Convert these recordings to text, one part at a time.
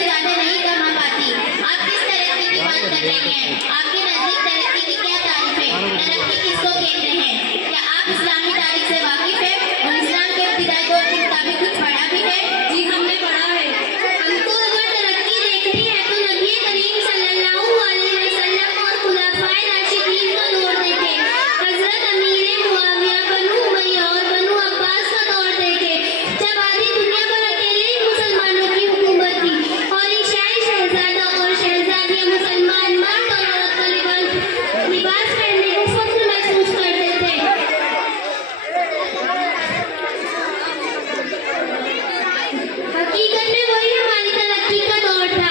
से ज्यादा नहीं कमा पाती। आप किस तरक्की की बात कर रही हैं? आपके नजदीक तरक्की की क्या तारीफ है? तरक्की किसको कहते हैं? क्या आप इस्लामी तारीख से वाकिफ है और इस्लाम के इब्तिदाई दौर के मुताबिक कुछ पढ़ा भी है? जी हमने पढ़ा है। हमको अगर तरक्की देखनी है तो नबी करीम सल्लल्लाहु अलैहि वसल्लम और खुलाफाए राशिदीन का दौर देखें। हजरत अमीर मुआविया, बनु उमय्या और बनु अब्बास का दौर देखें, जब आधी दुनिया पर अकेले ही मुसलमानों की हुकूमत थी और एक शाही शहजादा और शहजादियां मुसलमान मर्द और औरत का लिबास पहनने को फख्र महसूस करते थे। हकीकत में वही हमारी तरक्की का दौर था।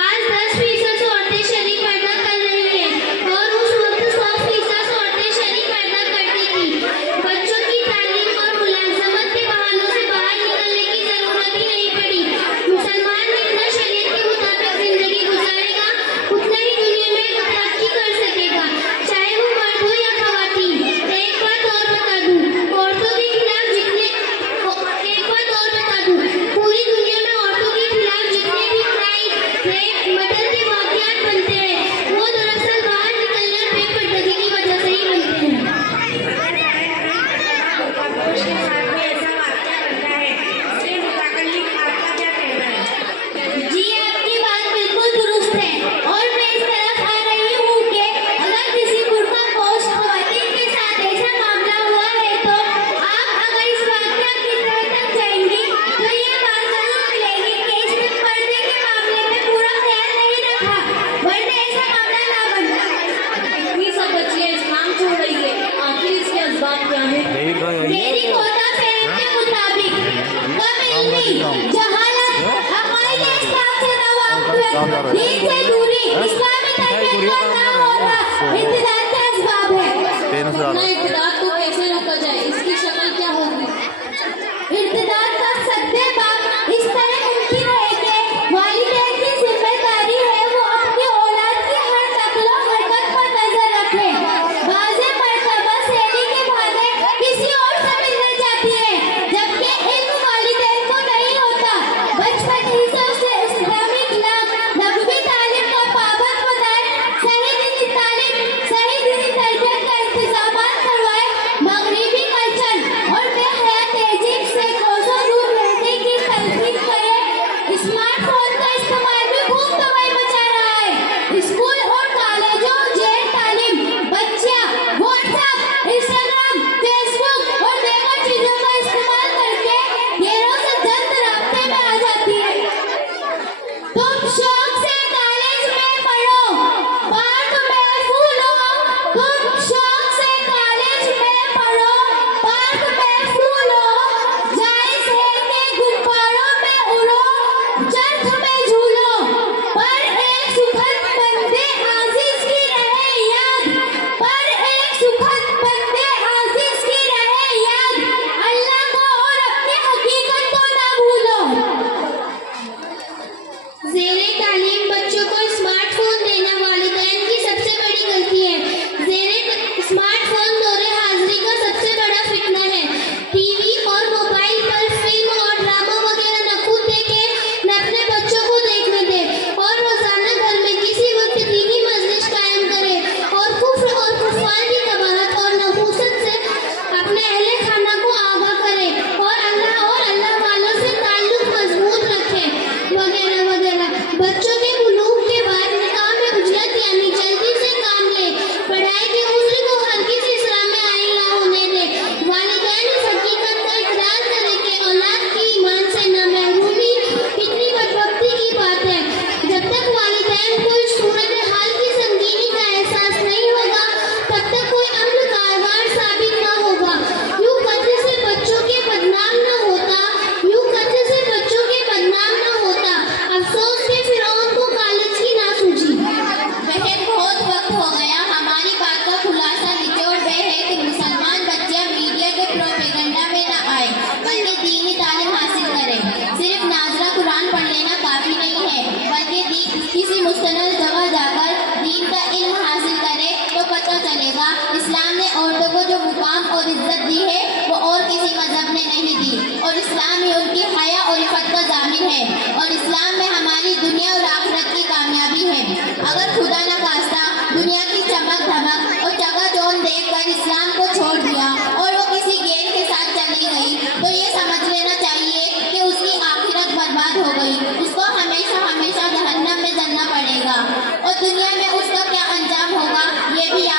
आज 10% औरतें शरी पर्दा कर रही हैं और उस वक्त 100% औरतें शरी पर्दा करती थी। बच्चों की तालीम और मुलाजमत के बहानों से बाहर निकलने की जरूरत ही नहीं पड़ी। मुसलमान जितना शरीयत के मुताबिक जिंदगी गुजारेगा उतना ही दुनिया में तरक्की कर सकेगा, चाहे वो मर्द हो या खवातीन। एक बात और बता दूं, औरतों के खिलाफ पूरी दुनिया में औरतों के खिलाफ जितने भी क्राइम, रेप, मर्डर के वाकयात बनते हैं वो दरअसल बाहर निकलने और बेपर्दगी की वजह से ही बनते हैं। जी आपकी बात बिल्कुल दुरुस्त है और मैं इस तरफ आ रही हूँ कि अगर किसी बुर्का पोश खवातीन के साथ ऐसा मामला हुआ है तो आप अगर इस वाकया की तह तक जाएंगी तो ये बात जरूर मिलेगी कि इसने पर्दे के मामले में पूरा ख्याल नहीं रखा, वरना ऐसा मामला ना बनता। ये सब बच्चियां इस्लाम छोड़ रही है, आखिर इसके असबाब क्या है? मेरी खोता फहम के मुताबिक कम इल्मी, जहालत, अकायद इस्लाम से नवाफियत, दीन से दूरी, इस्लामी तरबियत का ना होना इर्तिदाद के असबाब है। अपना इर्तिदाद को कैसे रोका जाए, इसकी शक्ल क्या होगी? इर्तिदाद का सद्दे बाप इस तरह मुमकिन है कि वालिदैन की जिम्मेदारी है वो अपनी औलाद की हर नकल और हरकत पर नजर रखे। बाज़े मर्तबा सहेली की भादे किसी और से मिलने जाती है, जबकि इल्म वालिदैन को नहीं होता। बचपन ही से उसे इस्लामी इखलाक, नबवी तालीम का पाबंद बनाए, सही दीनी तालीम, सही दीनी तरबियत का इंतजामात करवाए। मगरिबी कल्चर और बेहया तहजीब से कोसों दूर रहने की तलकीन करे। स्मार्टफोन का इस्तेमाल भी खूब तबाही मचा रहा है। स्कूल और कॉलेजों जेर तालीम बच्चियां व्हाट्सएप, इंस्टाग्राम, फेसबुक और दीगर चीजों का इस्तेमाल करके गैरों से जल्द राब्ते में आ जाती है। तुम शौक से कॉलेज में पढ़ो, पार्क में फूलो। तुम शौक से कॉलेज में पढ़ो, पार्क में फूलो। जायज है कि गुब्बारों में उड़ो, चरख में झूलो, पर एक सुखद बंदे आजीज की रहे याद, पर एक सुखद बंदे आजीज की रहे याद। अल्लाह को और अपनी हकीकत को ना भूलो। ज़ेरे तालीम बच्चों को स्मार्टफोन देना वालिदैन की सबसे बड़ी गलती है। स्मार्टफोन दौरे हाजिरी का सबसे बड़ा फितना है। टीवी और मोबाइल पर फिल्म और ड्रामा वगैरह न खुद देखें, न अपने बच्चों को देखने दें और रोजाना घर में किसी वक्त दीनी मजलिस कायम करें और कुफ्र और कुफार की कबाहत और नहूसत से अपने अहले खाना को आगाह करें और अल्लाह वालों से ताल्लुक मजबूत रखें वगैरह वगैरह। बच्चों के बुलूग के बाद निकाह में उजलत यानी जल्दी से काम ले। पढ़ाई के उम्र को हर किसी इस्लाम में आइन ना होने दे। वालिदैन इस हकीकत का इकरार करें कि औलाद की ईमान से ना महरूमी कितनी बदबख्ती की बात है। जब तक वालिदैन को इस सूरत हाल की संगीनी का एहसास नहीं होगा तब तक कोई अम्ल कारगर साबित ना होगा। यूं कत्ल से बच्चों के बदनाम ना होता, यूं कत्ल से बच्चों के बदनाम ना होता। अफसोस के फिरौन को कॉलेज की ना सूझी। बहन बहुत वक्त हो गया, हमारी बात का खुलासा निचोड़ दे है कि मुसलमान बच्चियां मीडिया के प्रोपेगेंडा में न आए बल्कि दीनी तालीम हासिल करें। सिर्फ नाजरा कुरान पढ़ लेना काफी नहीं है, बल्कि किसी मुस्तनद जगह जाकर दीन का इल्म हासिल करे तो पता चलेगा इस्लाम ने औरतों को जो मुकाम और इज्जत दी है वो और किसी मजहब ने नहीं दी, और इस्लाम ही उनकी हया और इफ़्फ़त का जामिन है। और इस्लाम में हमारी दुनिया खुदा